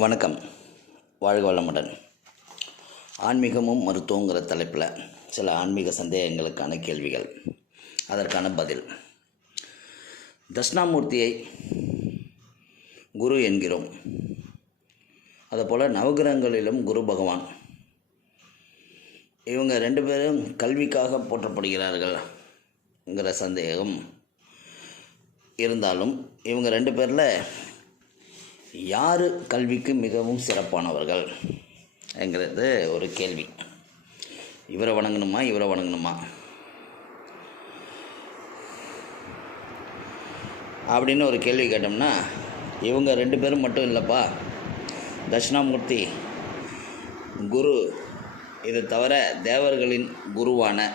வணக்கம். வாழ்க வளமுடன். ஆன்மீகமும் மருத்துவங்கிற தலைப்பில் சில ஆன்மீக சந்தேகங்களுக்கான கேள்விகள். அதற்கான பதில். தட்சிணாமூர்த்தியை குரு என்கிறோம். அதுபோல் நவகிரகங்களிலும் குரு பகவான். இவங்க ரெண்டு பேரும் கல்விக்காக போற்றப்படுகிறார்கள்ங்கிற சந்தேகம் இருந்தாலும் இவங்க ரெண்டு பேரில் யார் கல்விக்கு மிகவும் சிறப்பானவர்கள் என்கிறது ஒரு கேள்வி. இவரை வணங்கணுமா இவரை வணங்கணுமா? அப்படின்னு ஒரு கேள்வி கேட்டோம்னா இவங்க ரெண்டு பேரும் மட்டும் இல்லைப்பா. தட்சிணாமூர்த்தி குரு இது தவிர தேவர்களின் குருவான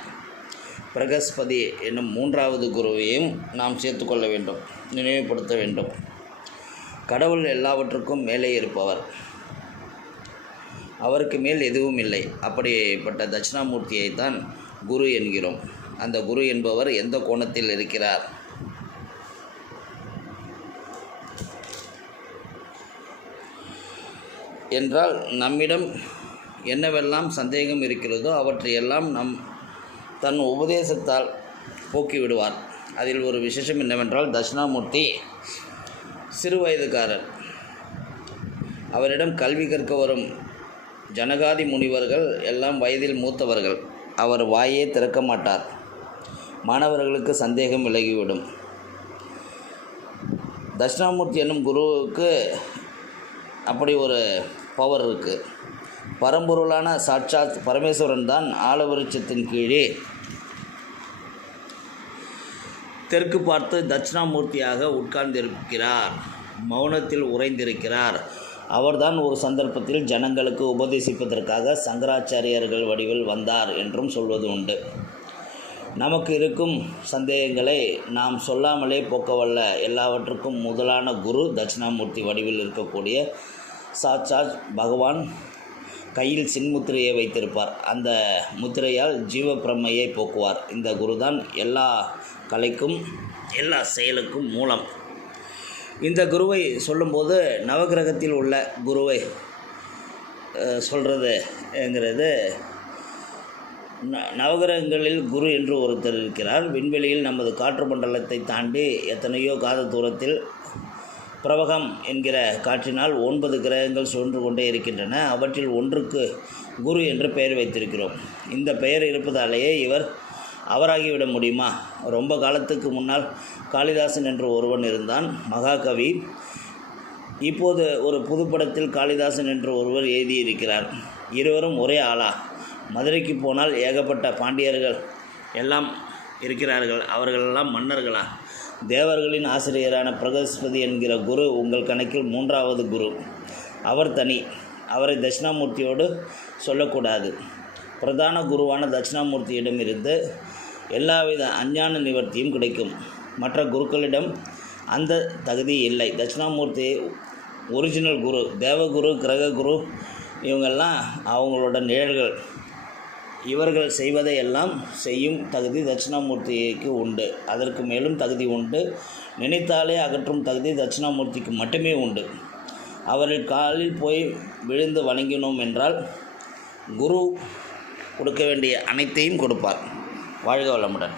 பிரகஸ்பதி என்னும் மூன்றாவது குருவையும் நாம் சேர்த்துக்கொள்ள வேண்டும் நினைவுபடுத்த வேண்டும். கடவுள் எல்லாவற்றுக்கும் மேலே இருப்பவர். அவருக்கு மேல் எதுவும் இல்லை. அப்படிப்பட்ட தட்சிணாமூர்த்தியை தான் குரு என்கிறோம். அந்த குரு என்பவர் எந்த கோணத்தில் இருக்கிறார்? என்றால் நம்மிடம் என்னவெல்லாம் சந்தேகம் இருக்கிறதோ அவற்றையெல்லாம் நம் தன் உபதேசத்தால் போக்கிவிடுவார். அதில் ஒரு விசேஷம் என்னவென்றால் தட்சிணாமூர்த்தி சிறு வயதுக்காரர். அவரிடம் கல்வி கற்க வரும் ஜனகாதி முனிவர்கள் எல்லாம் வயதில் மூத்தவர்கள். அவர் வாயே திறக்க மாட்டார். மாணவர்களுக்கு சந்தேகம் விலகிவிடும். தட்சிணாமூர்த்தி என்னும் குருவுக்கு அப்படி ஒரு பவர் இருக்குது பரம்பொருளான சாட்சாத் பரமேஸ்வரன் தான் ஆலவிருட்சத்தின் கீழே தெற்கு பார்த்து தட்சிணாமூர்த்தியாக உட்கார்ந்திருக்கிறார். மௌனத்தில் உறைந்திருக்கிறார். அவர்தான் ஒரு சந்தர்ப்பத்தில் ஜனங்களுக்கு உபதேசிப்பதற்காக சங்கராச்சாரியர்கள் வடிவில் வந்தார் என்றும் சொல்வது உண்டு. நமக்கு இருக்கும் சந்தேகங்களை நாம் சொல்லாமலே போக்கவல்ல. எல்லாவற்றுக்கும் முதலான குரு தட்சிணாமூர்த்தி வடிவில் இருக்கக்கூடிய சாட்சாத் பகவான் கையில் சின்முத்திரையை வைத்திருப்பார். அந்த முத்திரையால் ஜீவ போக்குவார். இந்த குருதான் எல்லா கலைக்கும் எல்லா செயலுக்கும் மூலம். இந்த குருவை சொல்லும்போது நவகிரகத்தில் உள்ள குருவை சொல்கிறதுங்கிறது ந நவகிரகங்களில் குரு என்று ஒருத்தர் இருக்கிறார். விண்வெளியில் நமது காற்று மண்டலத்தை தாண்டி எத்தனையோ காத தூரத்தில் பிரவகம் என்கிற காற்றினால் ஒன்பது கிரகங்கள் சுழன்று கொண்டே இருக்கின்றன. அவற்றில் ஒன்றுக்கு குரு என்று பெயர் வைத்திருக்கிறோம். இந்த பெயர் இருப்பதாலேயே இவர் அவராகிவிட முடியுமா? ரொம்ப காலத்துக்கு முன்னால் காளிதாசன் என்று ஒருவன் இருந்தான். மகாகவி. இப்போது ஒரு புதுப்படத்தில் காளிதாசன் என்று ஒருவர் எழுதியிருக்கிறார். இருவரும் ஒரே ஆளா? மதுரைக்கு போனால் ஏகப்பட்ட பாண்டியர்கள் எல்லாம் இருக்கிறார்கள். அவர்களெல்லாம் மன்னர்களா? தேவர்களின் ஆசிரியரான பிரகஸ்பதி என்கிற குரு உங்கள் கணக்கில் மூன்றாவது குரு. அவர் தனி. அவரை தட்சிணாமூர்த்தியோடு சொல்லக்கூடாது. பிரதான குருவான தட்சிணாமூர்த்தியிடமிருந்து எல்லாவித அஞ்ஞான நிவர்த்தியும் கிடைக்கும். மற்ற குருக்களிடம் அந்த தகுதி இல்லை. தட்சிணாமூர்த்தி ஒரிஜினல் குரு தேவகுரு கிரககுரு இவங்கெல்லாம் அவங்களோட நிழல்கள். இவர்கள் செய்வதை எல்லாம் செய்யும் தகுதி தட்சிணாமூர்த்திக்கு உண்டு. அதற்கு மேலும் தகுதி உண்டு. நினைத்தாலே அகற்றும் தகுதி தட்சிணாமூர்த்திக்கு மட்டுமே உண்டு. அவரின் காலில் போய் விழுந்து வணங்கினோம் என்றால் குரு கொடுக்க வேண்டிய அனைத்தையும் கொடுப்பார். வாழ்க வளமுடன்.